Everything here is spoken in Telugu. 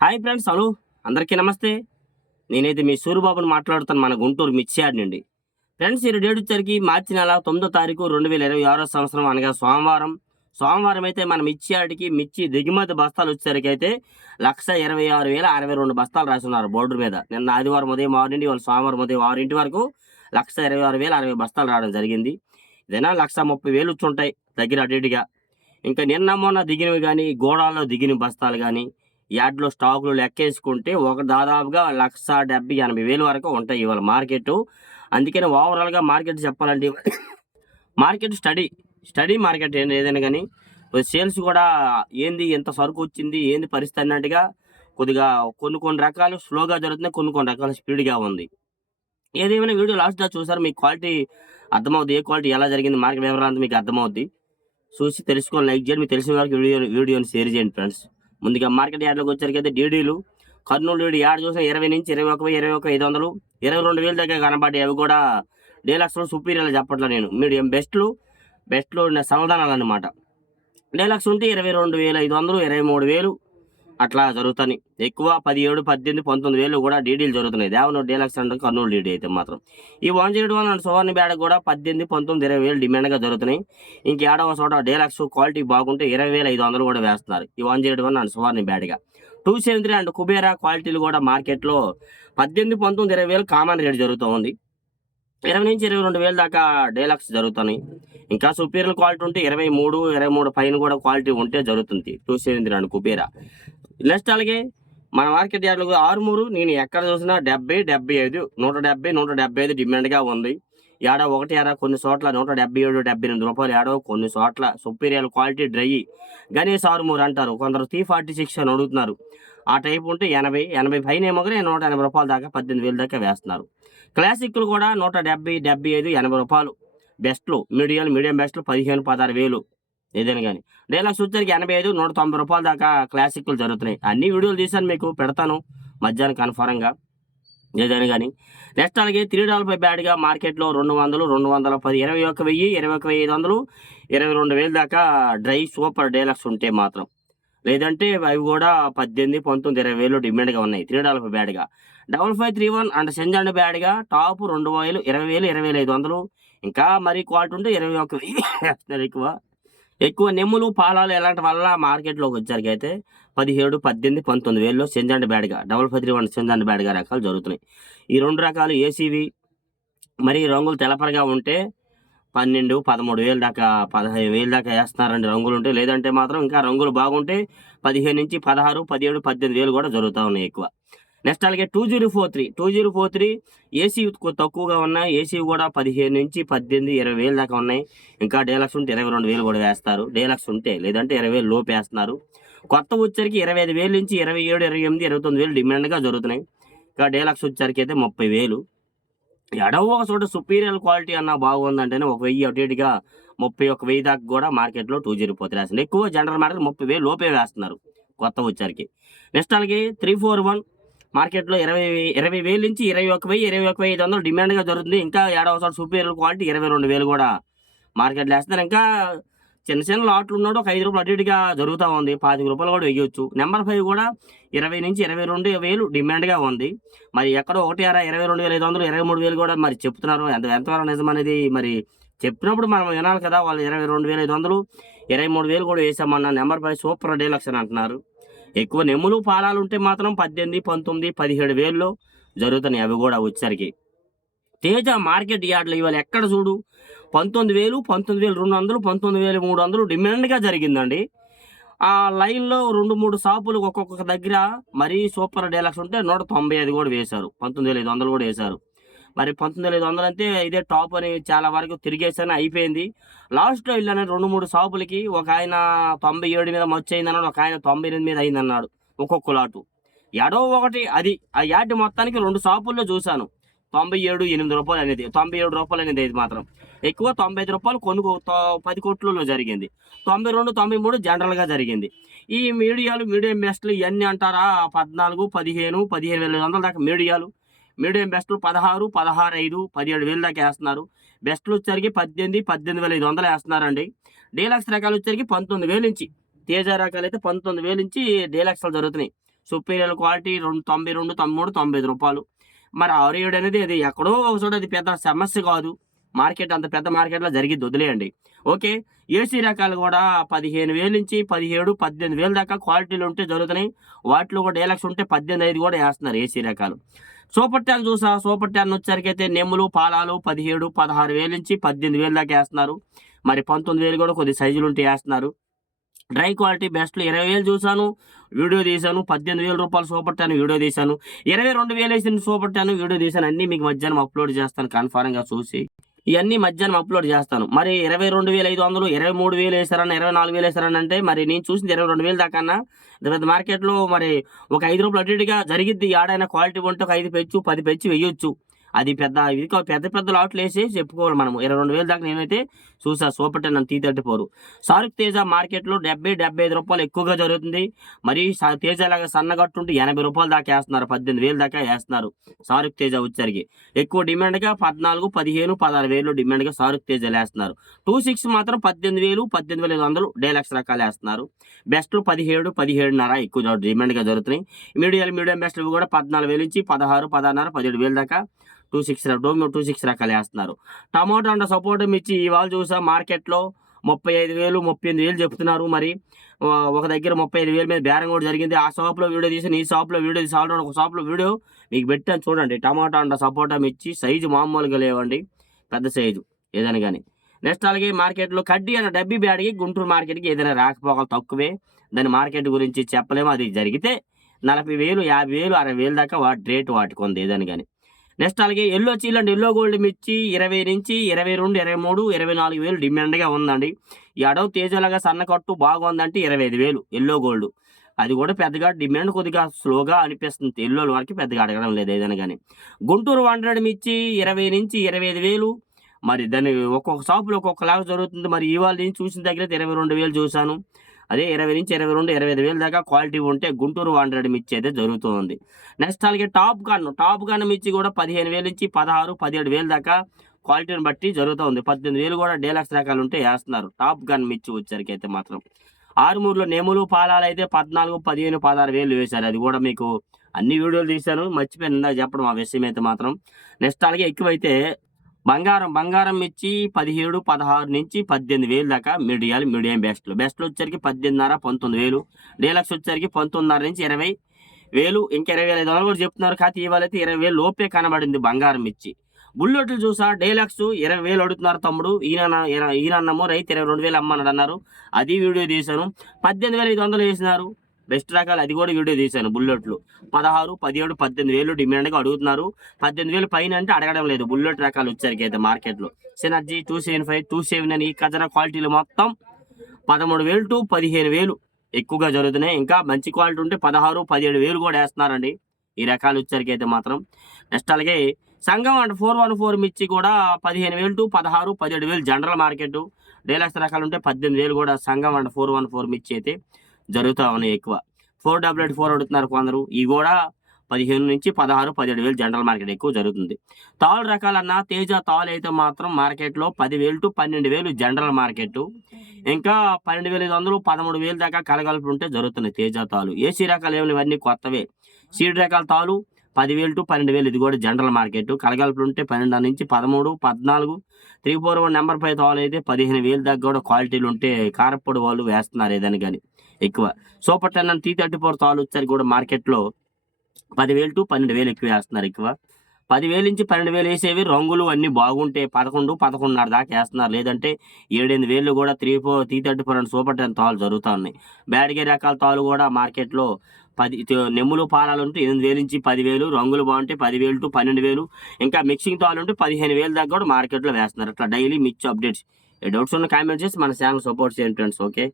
హాయ్ ఫ్రెండ్స్, హలో అందరికీ నమస్తే. నేనైతే మీ సూరిబాబుని మాట్లాడుతాను, మన గుంటూరు మిర్చి యార్డ్ నుండి. ఫ్రెండ్స్, ఈ డేట్ వచ్చరికి మార్చి నెల 9వ తారీఖు 2026 సంవత్సరం, అనగా సోమవారం. సోమవారం అయితే మన మిర్చి యార్డ్కి మిర్చి దిగుమతి బస్తాలు వచ్చేసరికి అయితే 126,062 బస్తాలు రాస్తున్నారు బోర్డు మీద. నిన్న ఆదివారం ఉదయం 6 నుండి వాళ్ళు సోమవారం ఉదయం 6 వరకు 126,060 బస్తాలు రావడం జరిగింది. ఇదైనా 130,000 వచ్చి ఉంటాయి దగ్గర అటు ఇటుగా. ఇంకా నిన్న మొన్న దిగినవి కానీ, గోడాల్లో దిగిన బస్తాలు కానీ, యార్డ్లో స్టాకులు లెక్కేసుకుంటే ఒక దాదాపుగా 1,70,000-80,000 వరకు ఉంటాయి ఇవాళ మార్కెట్. అందుకని ఓవరాల్గా మార్కెట్ చెప్పాలంటే మార్కెట్ స్టడీ మార్కెట్ ఏదైనా కానీ సేల్స్ కూడా ఏంది, ఎంత సరుకు వచ్చింది, ఏంది పరిస్థితి అన్నట్టుగా కొద్దిగా కొన్ని రకాలు స్లోగా జరుగుతున్నాయి, కొన్ని రకాలు స్పీడ్గా ఉంది. ఏదేమైనా వీడియో లాస్ట్ చూసారు, మీకు క్వాలిటీ అర్థమవుద్ది, ఏ క్వాలిటీ ఎలా జరిగింది మార్కెట్ వివరాలంతా మీకు అర్థమవుద్ది. చూసి తెలుసుకొని లైక్ చేయండి, మీకు తెలిసిన వరకు వీడియోని షేర్ చేయండి ఫ్రెండ్స్. ముందుగా మార్కెట్ యార్డ్లోకి వచ్చేసరికి డీడీలు కర్నూలు డీడీ యార్డ్ చూసిన 20 నుంచి 21,000, 21,500, 22,000 దగ్గర కనబడ్డాయి. అవి కూడా డీలక్స్లో సుపీరియర్లు చెప్పట్లే నేను, మీడియం బెస్ట్లు సమాధానాలు అనమాట. డీలక్స్ ఉంటే 22,500, 23,000 అట్లా జరుగుతాయి. ఎక్కువ 17, 18, 19,000 కూడా డీడీలు జరుగుతున్నాయి. దేవనూరు డీలక్స్ అంటే కర్నూలు డీడీ అయితే మాత్రం. ఈ 101 అండ్ సువర్ణ బ్యాడ్ కూడా 18, 19, 20,000 డిమాండ్గా జరుగుతున్నాయి. ఇంక ఏడవ చోట డీలక్స్ క్వాలిటీ బాగుంటే 20,500 కూడా వేస్తున్నారు ఈ 101 అండ్ సువర్ణ బ్యాడ్గా. 273 అండ్ కుబేరా క్వాలిటీలు కూడా మార్కెట్లో 18, 19, 20,000 కామన్ రేట్ జరుగుతూ ఉంది. 20 నుంచి 22,000 దాకా డీలక్స్ జరుగుతున్నాయి. ఇంకా సుపీరియర్ క్వాలిటీ ఉంటే 23 పైన కూడా క్వాలిటీ ఉంటే జరుగుతుంది 273 అండ్ కుబేరా. నెక్స్ట్ అలాగే మన మార్కెట్ యార్డ్లో ఆరుమూరు నేను ఎక్కడ చూసినా 70, 75, 170 డిమాండ్గా ఉంది. ఏడ ఒకటి కొన్ని చోట్ల 177, 78 రూపాయలు ఏడో, కొన్ని చోట్ల superior quality dry Ganesh Armoor అంటారు, కొందరు 346 అని అడుగుతున్నారు. ఆ టైప్ ఉంటే 80 పైన ఏమో కానీ 180 రూపాయల దాకా 18,000 దాకా వేస్తున్నారు. క్లాసిక్లు కూడా 170, 75, 80 రూపాయలు. బెస్ట్లు మీడియం బెస్ట్లు 15, 16,000 ఏదైనా కానీ. డీలక్స్ వచ్చరికి 85, 190 రూపాయల దాకా క్లాసిక్లు జరుగుతున్నాయి. అన్ని వీడియోలు తీసాను, మీకు పెడతాను మధ్యాహ్నం కన్ఫర్మ్గా ఏదైనా కానీ. నెక్స్ట్ అలాగే $3 బ్యాడ్గా మార్కెట్లో 200, 210, 21,000, 21,500, 22,000 దాకా డ్రై సూపర్ డీలక్స్ ఉంటే మాత్రం. లేదంటే అవి కూడా 18, 19, 20,000 డిమాండ్గా ఉన్నాయి $3 బ్యాడ్గా. 5531 అండ్ సెంజండ్ బ్యాడ్గా టాప్ 2,000, 20,000, 20,500. ఇంకా మరీ క్వాలిటీ ఉంటే 21,000 ఎక్కువ నెమ్ములు పాలాలు ఎలాంటి వల్ల మార్కెట్లోకి వచ్చరికి అయితే 17, 18, 19,000 సెంజండ్ బ్యాడ్గా 5531 సెంజండ్ బ్యాడ్గా రకాలు జరుగుతున్నాయి. ఈ రెండు రకాలు ఏసీవి మరి రంగులు తెలపరగా ఉంటే 12, 13,000 దాకా 15,000 దాకా వేస్తున్నారండి రంగులు ఉంటే. లేదంటే మాత్రం ఇంకా రంగులు బాగుంటే 15 నుంచి 16, 17, 18,000 కూడా జరుగుతూ ఉన్నాయి ఎక్కువ. నెక్స్ట్ అలాగే 2043 ఏసీ తక్కువగా ఉన్నాయి. ఏసీ కూడా 15 నుంచి 18, 20,000 దాకా ఉన్నాయి. ఇంకా డీలక్స్ ఉంటే 22,000 కూడా వేస్తారు డీలక్స్ ఉంటే, లేదంటే 20,000 లోపు వేస్తున్నారు. కొత్త వచ్చరికి 25,000 నుంచి 27, 28, 29,000 డిమాండ్గా జరుగుతున్నాయి. ఇంకా డీలక్స్ వచ్చరికి అయితే 30,000. ఎడవ ఒక చోట సుపీరియర్ క్వాలిటీ అన్న బాగుందంటేనే 1,000 అటు ఇటుగా 31,000 దాకా కూడా మార్కెట్లో 2043 వేస్తుంది. ఎక్కువ జనరల్ మార్కెట్ 30,000 లోపే వేస్తున్నారు కొత్త వచ్చరికి. నెక్స్ట్ అలాగే 341 మార్కెట్లో 20,000 నుంచి 21,000, 21,500 డిమాండ్గా జరుగుతుంది. ఇంకా ఏడవ చోట సుపీరియర్ క్వాలిటీ 22,000 కూడా మార్కెట్లో వేస్తున్నారు. ఇంకా చిన్న లాట్లు ఉన్నాడు, ఒక 5 రూపాయలు అటు ఇటుగా జరుగుతూ ఉంది, 25 రూపాయలు కూడా వేయవచ్చు. నెంబర్ 5 కూడా 20 నుంచి 22,000 డిమాండ్గా ఉంది. మరి ఎక్కడో 22,500, 23,000 కూడా మరి చెప్తున్నారు. ఎంతవరకు నిజం అనేది మరి చెప్పినప్పుడు మనం వినాలి కదా. వాళ్ళు 22,500, 23,000 కూడా వేసామన్న నెంబర్ 5 సూపర్ డీలక్స్ అని అంటున్నారు. ఎక్కువ నెమ్ములు పాలాలు ఉంటే మాత్రం 18, 19, 17,000 జరుగుతున్నాయి అవి కూడా వచ్చరికి. తేజ మార్కెట్ యార్డ్లో ఇవాళ ఎక్కడ చూడు 19,000, 19,200, 19,300 డిమాండ్గా జరిగిందండి. ఆ లైన్లో 2-3 షాపులు ఒక్కొక్క దగ్గర మరీ సూపర్ డీలక్స్ ఉంటే 195 కూడా వేశారు, 19,500 కూడా వేశారు. మరి 19,500 అంటే ఇదే టాప్ అని చాలా వరకు తిరిగేసాను, అయిపోయింది. లాస్ట్లో వెళ్ళాను 2-3 షాపులకి. ఒక ఆయన 97 మీద మచ్చ అయిందన్నాడు, ఒక ఆయన 98 మీద అయిందన్నాడు ఒక్కొక్క లాటు. ఎడో ఒకటి అది ఆ యార్డ్ మొత్తానికి 2 షాపుల్లో చూశాను 97, 8 రూపాయలు అనేది, 97 రూపాయలు అనేది. ఇది మాత్రం ఎక్కువ 95 రూపాయలు 10 కోట్లలో జరిగింది. 92, 93 జనరల్గా జరిగింది. ఈ మీడియం బెస్ట్లు ఇవన్నీ అంటారా 14, 15, 15,500 దాకా మీడియం బెస్ట్లు 16, 16,500, 17,000 దాకా వేస్తున్నారు. బెస్ట్లు వచ్చరికి 18, 18,500 వేస్తున్నారండి. డీలక్స్ రకాలు వచ్చరికి 19,000 నుంచి, తేజ రకాలు అయితే 19,000 నుంచి డీలక్స్లు జరుగుతున్నాయి. సుపీరియర్ క్వాలిటీ 92, 93, 95 రూపాయలు. మరి 6, 7 అనేది అది ఎక్కడో ఒక చోట అది పెద్ద సమస్య కాదు. మార్కెట్ అంత పెద్ద మార్కెట్‌లో జరిగిద్ది వదిలేయండి. ఓకే. ఏసీ రకాలు కూడా 15,000 నుంచి 17, 18,000 దాకా క్వాలిటీలు ఉంటే జరుగుతున్నాయి. వాటిలో కూడా డీలక్స్ ఉంటే 18,500 కూడా ఏస్తున్నారు ఏసీ రకాలు. సూపర్ ట్యాన్ చూసా, సూపర్ ట్యాన్ వచ్చేసరికైతే నెమ్ములు, పాలాలు 17, 16,000 నుంచి 18,000 దాకా ఏస్తున్నారు. మరి 19,000 కూడా కొద్ది సైజులుంటే ఏస్తున్నారు. డ్రై క్వాలిటీ బెస్ట్‌లో 20,000 చూసాను. వీడియో తీశాను. 18,000 రూపాయలు సూపర్ ట్యాన్ వీడియో తీశాను. 22,000 ఏసిన సూపర్ ట్యాన్ వీడియో తీశాను. అన్నీ మీకు మధ్యాహ్నం అప్‌లోడ్ చేస్తాను కన్ఫర్మ్‌గా చూసి. ఇయన్నీ మధ్యాహ్నం అప్‌లోడ్ చేస్తాను. మరి 22,500, 23,000 ఏసారన్నా, 24,000 ఏసారని అంటే మరి నేను చూసింది 22,000 దాకన్నా పెద్ద మార్కెట్‌లో మరి ఒక రూ. 5 అటు ఇటుగా జరిగిద్ది. యాడైనా క్వాలిటీ ఉంటే ఒక 5 పెంచు, 10 పెంచి వెయ్యొచ్చు. అది పెద్ద ఇది కాదు. పెద్ద పెద్ద లాట్‌లేసి చెప్పుకోవాలి మనము. 22,000 దాకా నేనైతే చూసా సూపర్ టెన్ T34. సారుక్ తేజ మార్కెట్‌లో 70, 75 రూపాయలు ఎక్కువగా జరుగుతుంది. మరి తేజ లాగా సన్నగట్టుంటే 80 రూపాయలు దాకా ఏస్తున్నారు. 18,000 దాకా ఏస్తున్నారు. సారుక్ తేజ వచ్చరికి. ఎక్కువ డిమాండ్‌గా 14, 15, 16,000 డిమాండ్‌గా సారుక్ తేజలేస్తున్నారు. 26 మాత్రం 18,000, 18,500 డీలక్స్ రకాలేస్తున్నారు. బెస్ట్‌లు 17, 17.5 ఎక్కువ డిమాండ్‌గా జరుగుతున్నాయి. మీడియం బెస్ట్‌లు కూడా 14,000 నుంచి 16, 16.5, 17,000 దాకా 26 రకాలేస్తున్నారు. టమాటో అండ్ సపోటా మిర్చి ఇవాళ చూసా మార్కెట్‌లో 35,000, 38,000 చెప్తున్నారు. మరి ఒక దగ్గర 35,000 మీద బేరం కూడా జరిగింది. ఆ షాప్‌లో వీడియో తీసాను. ఈ షాప్‌లో వీడియో తీసి ఆల్రెడీ ఒక షాప్‌లో వీడియో మీకు పెట్టాను చూడండి. టమాటా అండ్ సపోటా మిర్చి సైజు మామూలుగా లేవండి. పెద్ద సైజు ఏదైనా గాని. నెక్స్ట్ అలాగే మార్కెట్‌లో కడ్డీ అనే డబ్బీ బ్యాడ్‌కి గుంటూరు మార్కెట్‌కి ఏదైనా రాకపోకలు తక్కువే. దాని మార్కెట్ గురించి చెప్పలేము. అది జరిగితే 40,000, 50,000, 60,000 దాకా వాటి రేటు వాటికుంది ఏదని గాని. నెక్స్ట్ అలాగే యెల్లో చీలండి. యెల్లో గోల్డ్ మిర్చి 20 నుంచి 22, 23, 24,000 డిమాండ్‌గా ఉందండి. ఈ అడవి తేజలాగా సన్నకట్టు బాగుందంటే 25,000 యెల్లో గోల్డ్. అది కూడా పెద్దగా డిమాండ్ కొద్దిగా స్లోగా అనిపిస్తుంది. యెల్లోల వరకి పెద్దగా అడగడం లేదు ఏదైనా గాని. గుంటూరు 100 మిర్చి 20 నుంచి 25,000. మరి దాన్ని ఒక్కొక్క షాపులో ఒక్కొక్కలాగా జరుగుతుంది. మరి ఇవాళ నేను చూసిన దగ్గరైతే 22,000 చూసాను. అదే 20 నుంచి 22, 25,000 దాకా క్వాలిటీ ఉంటే గుంటూరు 100 మిర్చి అయితే జరుగుతూ ఉంది. నెక్స్ట్ అలాగే టాప్ గన్ మిర్చి కూడా 15,000 నుంచి 16, 17,000 దాకా క్వాలిటీని బట్టి జరుగుతూ ఉంది. 18,000 కూడా డీలక్స్ రకాలు ఉంటే ఏస్తున్నారు. టాప్ గన్ మిర్చి వచ్చేసరికైతే మాత్రం. ఆరుమూరులో నెములు, పాలాలైతే 14, 15, 16,000 వేశారు. అది కూడా మీకు అన్ని వీడియోలు తీశాను. మర్చిపోయాను ఇందాక చెప్పడం ఆ విషయం అయితే మాత్రం. నెక్స్ట్ అలాగే ఎక్కువైతే బంగారం మిర్చి 17, 16 నుంచి 18,000 దాకా మీడియం బెస్ట్‌లు వచ్చేసరికి 18.5, 19,000. డీలక్స్ వచ్చేసరికి 19.5 నుంచి 20,000 ఇంకా 20,500 కూడా చెప్తున్నారు. కాకపోతే ఇవాళైతే 20,000 లోపే కనబడింది బంగారం మిర్చి. బుల్లెట్లు చూసా డీలక్స్ 20,000 అడుగుతున్నారు తమ్ముడు. ఈయనన్నమో రైతు 22,000 అమ్మన్నాడన్నారు. అది వీడియో తీశాను. 18,500 వేసినారు. బెస్ట్ రకాలు అది కూడా వీడియో తీశాను బుల్లెట్లు. 16, 17, 18,000 డిమాండ్‌గా అడుగుతున్నారు. 18,000 పైన అంటే అడగడం లేదు బుల్లెట్ రకాలు వచ్చేసరికైతే మార్కెట్‌లో. సినర్జీ 275, 279 అని ఈ కజరా క్వాలిటీలు మొత్తం 13,000 to 15,000 ఎక్కువగా జరుగుతున్నాయి. ఇంకా మంచి క్వాలిటీ ఉంటే 16, 17,000 కూడా ఏస్తున్నారండి. ఈ రకాలు వచ్చేసరికైతే మాత్రం. నెక్స్ట్ అలాగే సంగం అండ్ 414 మిర్చి కూడా 15,000 to 16, 17,000 జనరల్ మార్కెట్. డీలక్స్ రకాలు ఉంటే 18,000 కూడా సంగం అండ్ 414 మిర్చి అయితే జరుగుతా ఉన్నాయి ఎక్కువ. 488 అడుగుతున్నారు కొందరు. ఇవి కూడా 15 నుంచి 16, 17,000 జనరల్ మార్కెట్ ఎక్కువ జరుగుతుంది. తాళ్ళు రకాలన్నా తేజ తాళ్ళు అయితే మాత్రం మార్కెట్‌లో 10,000 to 12,000 జనరల్ మార్కెట్. ఇంకా 12,500, 13,000 దాకా కలగలుపులు ఉంటే జరుగుతున్నాయి తేజ తాళ్ళు. ఏసీ రకాలు ఏమి ఇవన్నీ కొత్తవే. సీడ్ రకాల తాళ్ళు 10,000 to 12,000 ఇది కూడా జనరల్ మార్కెట్. కలగలుపులు ఉంటే 12 నుంచి 13, 14. 341 నెంబర్ 5 తాళ్ళు అయితే 15,000 దాకా కూడా క్వాలిటీలు ఉంటే కారప్పొడి వాళ్ళు వేస్తున్నారు ఏదని గాని ఎక్కువ. సూపర్ 10 అండ్ T34 తాళ్ళు వచ్చేసరికి కూడా మార్కెట్‌లో 10,000 to 12,000 ఎక్కువ వేస్తున్నారు ఎక్కువ. 10,000 నుంచి 12,000 వేసేవి రంగులు అన్నీ బాగుంటే 11, 11.5 దాకా వేస్తున్నారు. లేదంటే 7, 8,000 కూడా T34 అండ్ సూపర్ 10 తాళ్ళు జరుగుతా ఉన్నాయి. బ్యాడ్గే రకాల తాళ్ళు కూడా మార్కెట్‌లో నెమ్ములు పాలాలు ఉంటే 8,000 నుంచి 10,000, రంగులు బాగుంటే 10,000 to 12,000, ఇంకా మిక్సింగ్ తాళ్ళు ఉంటే 15,000 దాకా కూడా మార్కెట్‌లో వేస్తున్నారు. అట్లా డైలీ మిర్చి అప్డేట్స్. ఏ డౌట్స్ ఉన్న కామెంట్ చేసి మన ఛానల్ సపోర్ట్ చేయండి ఫ్రెండ్స్. ఓకే.